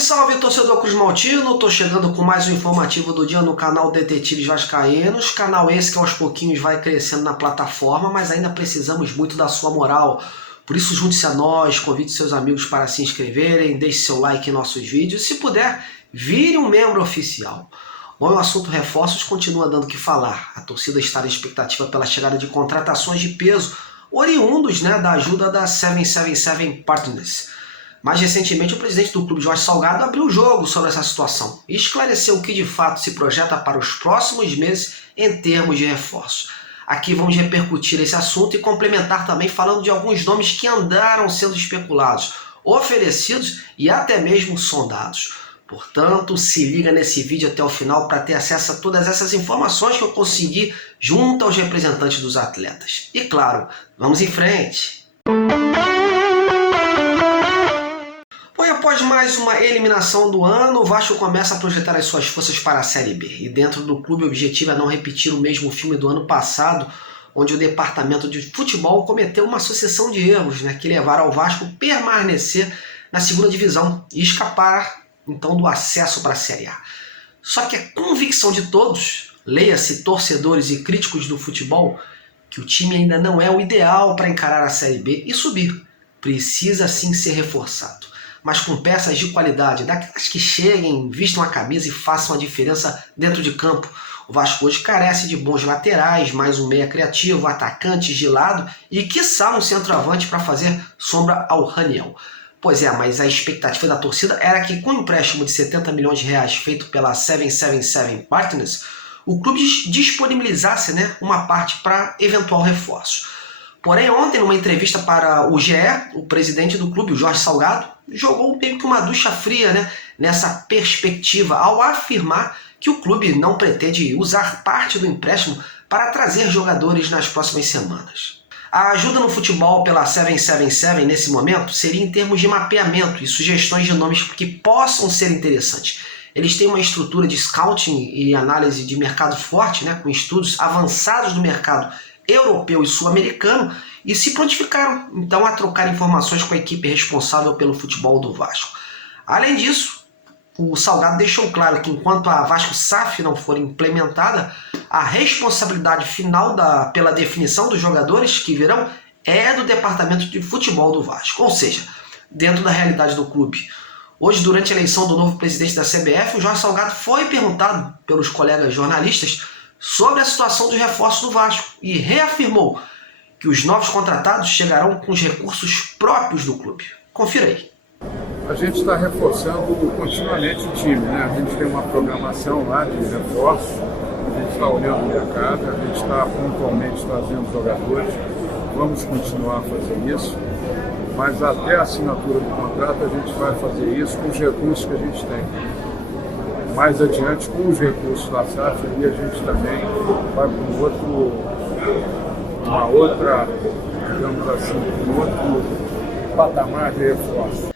Salve, torcedor Cruz Maltino! Tô chegando com mais um informativo do dia no canal Detetives Vascaínos. Canal esse que aos pouquinhos vai crescendo na plataforma, mas ainda precisamos muito da sua moral. Por isso, junte-se a nós, convide seus amigos para se inscreverem, deixe seu like em nossos vídeos. Se puder, vire um membro oficial. Bom, o assunto reforços continua dando o que falar. A torcida está na expectativa pela chegada de contratações de peso, oriundos da ajuda da 777 Partners. Mais recentemente, o presidente do clube, Jorge Salgado, abriu o jogo sobre essa situação e esclareceu o que de fato se projeta para os próximos meses em termos de reforço. Aqui vamos repercutir esse assunto e complementar também falando de alguns nomes que andaram sendo especulados, oferecidos e até mesmo sondados. Portanto, se liga nesse vídeo até o final para ter acesso a todas essas informações que eu consegui junto aos representantes dos atletas. E claro, vamos em frente! Após mais uma eliminação do ano, o Vasco começa a projetar as suas forças para a Série B. E dentro do clube o objetivo é não repetir o mesmo filme do ano passado, onde o departamento de futebol cometeu uma sucessão de erros que levaram ao Vasco permanecer na segunda divisão e escapar então do acesso para a Série A. Só que a convicção de todos, leia-se torcedores e críticos do futebol, que o time ainda não é o ideal para encarar a Série B e subir. Precisa sim ser reforçado, mas com peças de qualidade, daquelas que cheguem, vistam a camisa e façam a diferença dentro de campo. O Vasco hoje carece de bons laterais, mais um meia criativo, atacante de lado e, quiçá, um centroavante para fazer sombra ao Raniel. Pois é, mas a expectativa da torcida era que, com o empréstimo de 70 milhões de reais feito pela 777 Partners, o clube disponibilizasse uma parte para eventual reforço. Porém, ontem, numa entrevista para o GE, o presidente do clube, o Jorge Salgado, jogou meio que uma ducha fria nessa perspectiva, ao afirmar que o clube não pretende usar parte do empréstimo para trazer jogadores nas próximas semanas. A ajuda no futebol pela 777 nesse momento seria em termos de mapeamento e sugestões de nomes que possam ser interessantes. Eles têm uma estrutura de scouting e análise de mercado forte, com estudos avançados do mercado europeu e sul-americano, e se prontificaram então a trocar informações com a equipe responsável pelo futebol do Vasco. Além disso, o Salgado deixou claro que enquanto a Vasco SAF não for implementada, a responsabilidade final pela definição dos jogadores que virão é do departamento de futebol do Vasco, ou seja, dentro da realidade do clube. Hoje, durante a eleição do novo presidente da CBF, o Jorge Salgado foi perguntado pelos colegas jornalistas sobre a situação dos reforços do Vasco e reafirmou que os novos contratados chegarão com os recursos próprios do clube. Confira aí. A gente está reforçando continuamente o time, A gente tem uma programação lá de reforços, a gente está olhando o mercado, a gente está pontualmente trazendo jogadores, vamos continuar a fazer isso, mas até a assinatura do contrato a gente vai fazer isso com os recursos que a gente tem. Mais adiante, com os recursos da SAF, e a gente também vai para uma outra, digamos assim, um outro patamar de reforço.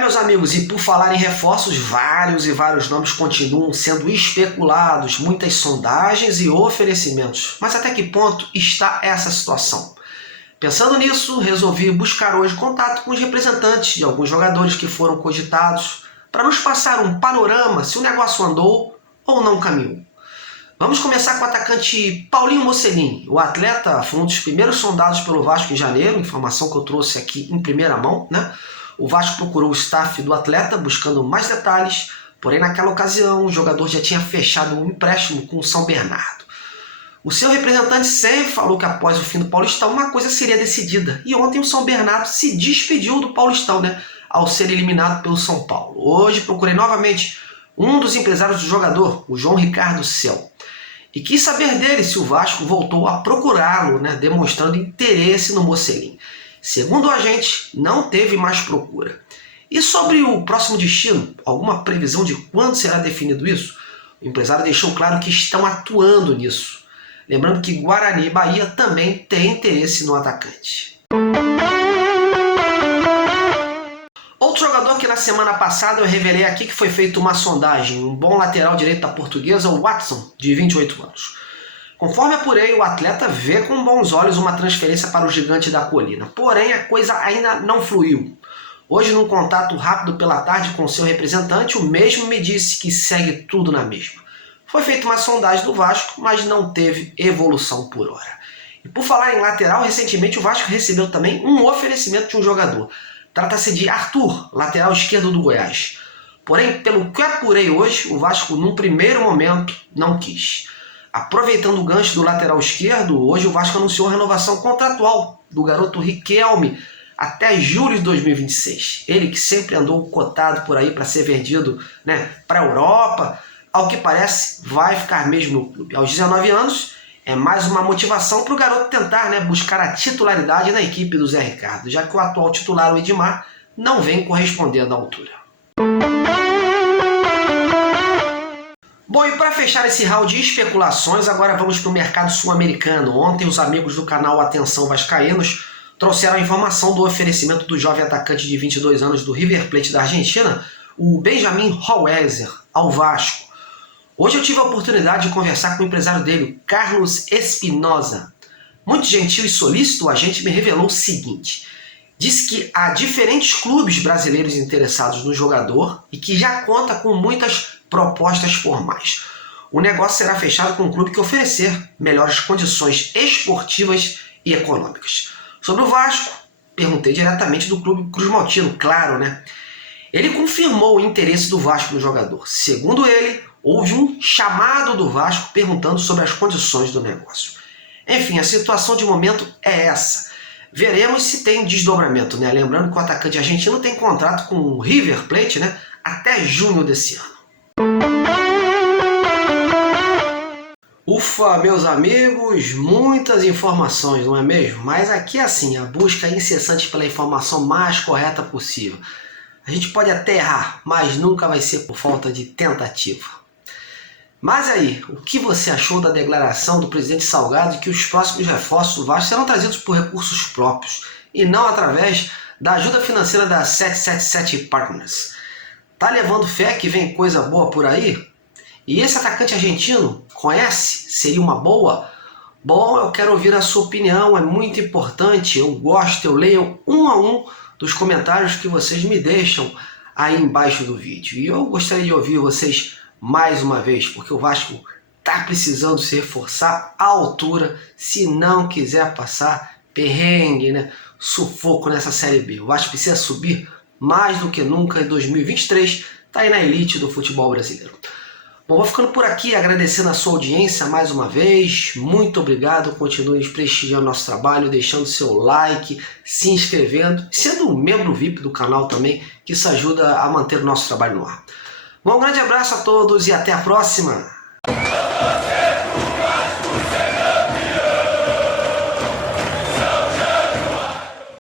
Meus amigos, e por falar em reforços, vários e vários nomes continuam sendo especulados, muitas sondagens e oferecimentos. Mas até que ponto está essa situação? Pensando nisso, resolvi buscar hoje contato com os representantes de alguns jogadores que foram cogitados, para nos passar um panorama se o negócio andou ou não caminhou. Vamos começar com o atacante Paulinho Mocelin. O atleta foi um dos primeiros sondados pelo Vasco em janeiro, informação que eu trouxe aqui em primeira mão. O Vasco procurou o staff do atleta buscando mais detalhes, porém naquela ocasião o jogador já tinha fechado um empréstimo com o São Bernardo. O seu representante sempre falou que após o fim do Paulistão uma coisa seria decidida, e ontem o São Bernardo se despediu do Paulistão, ao ser eliminado pelo São Paulo. Hoje procurei novamente um dos empresários do jogador, o João Ricardo Cel, e quis saber dele se o Vasco voltou a procurá-lo, demonstrando interesse no Mocelin. Segundo o agente, não teve mais procura. E sobre o próximo destino, alguma previsão de quando será definido isso? O empresário deixou claro que estão atuando nisso. Lembrando que Guarani e Bahia também têm interesse no atacante. Outro jogador que na semana passada eu revelei aqui que foi feita uma sondagem, um bom lateral direito da Portuguesa, o Watson, de 28 anos. Conforme apurei, o atleta vê com bons olhos uma transferência para o Gigante da Colina, porém a coisa ainda não fluiu. Hoje, num contato rápido pela tarde com seu representante, o mesmo me disse que segue tudo na mesma. Foi feita uma sondagem do Vasco, mas não teve evolução por hora. E por falar em lateral, recentemente o Vasco recebeu também um oferecimento de um jogador. Trata-se de Arthur, lateral esquerdo do Goiás. Porém, pelo que eu apurei hoje, o Vasco, num primeiro momento, não quis. Aproveitando o gancho do lateral esquerdo, hoje o Vasco anunciou a renovação contratual do garoto Riquelme até julho de 2026. Ele que sempre andou cotado por aí para ser vendido, para a Europa, ao que parece vai ficar mesmo no clube. Aos 19 anos, é mais uma motivação para o garoto tentar buscar a titularidade na equipe do Zé Ricardo, já que o atual titular, o Edmar, não vem correspondendo à altura. Bom, e para fechar esse round de especulações, agora vamos para o mercado sul-americano. Ontem os amigos do canal Atenção Vascaínos trouxeram a informação do oferecimento do jovem atacante de 22 anos do River Plate da Argentina, o Benjamin Hauezer, ao Vasco. Hoje eu tive a oportunidade de conversar com o empresário dele, Carlos Espinosa. Muito gentil e solícito, o agente me revelou o seguinte: disse que há diferentes clubes brasileiros interessados no jogador e que já conta com muitas propostas formais. O negócio será fechado com um clube que oferecer melhores condições esportivas e econômicas. Sobre o Vasco, perguntei diretamente do clube Cruz Maltino, claro, Ele confirmou o interesse do Vasco no jogador. Segundo ele, houve um chamado do Vasco perguntando sobre as condições do negócio. Enfim, a situação de momento é essa. Veremos se tem desdobramento, Lembrando que o atacante argentino tem contrato com o River Plate, até junho desse ano. Ufa, meus amigos, muitas informações, não é mesmo? Mas aqui é assim, a busca incessante pela informação mais correta possível. A gente pode até errar, mas nunca vai ser por falta de tentativa. Mas aí, o que você achou da declaração do presidente Salgado de que os próximos reforços do Vasco serão trazidos por recursos próprios e não através da ajuda financeira da 777 Partners? Tá levando fé que vem coisa boa por aí? E esse atacante argentino, conhece? Seria uma boa? Bom, eu quero ouvir a sua opinião, é muito importante, eu gosto, eu leio um a um dos comentários que vocês me deixam aí embaixo do vídeo. E eu gostaria de ouvir vocês mais uma vez, porque o Vasco está precisando se reforçar à altura se não quiser passar perrengue, sufoco nessa Série B. O Vasco precisa subir mais do que nunca em 2023, está aí na elite do futebol brasileiro. Bom, vou ficando por aqui, agradecendo a sua audiência mais uma vez. Muito obrigado, continue prestigiando nosso trabalho, deixando seu like, se inscrevendo, sendo um membro VIP do canal também, que isso ajuda a manter o nosso trabalho no ar. Bom, um grande abraço a todos e até a próxima!